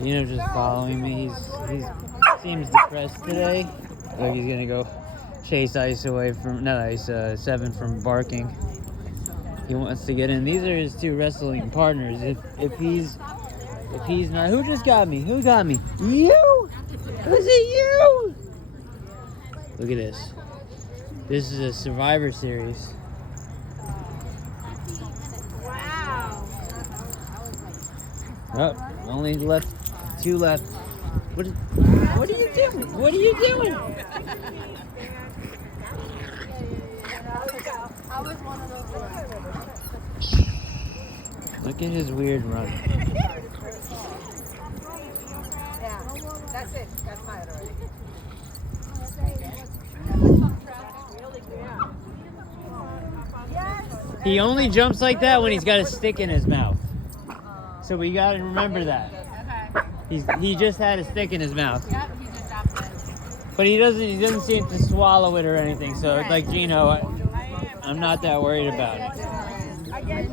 Gino's just following me. He seems depressed today. Like he's gonna go chase Ice away from, not Ice, Seven from barking. He wants to get in. These are his two wrestling partners. If he's not, who just got me? Who got me? You? Was it you? Look at this. This is a Survivor Series. Wow. Oh, only left, 2 left. What are you doing? What are you doing? I was one of those. Look at his weird run. Yeah, that's it. That's mine already. He only jumps like that when he's got a stick in his mouth. So we gotta remember that. He just had a stick in his mouth. Yep, he just dropped it. But he doesn't seem to swallow it or anything. So like Gino, I'm not that worried about it. I get it.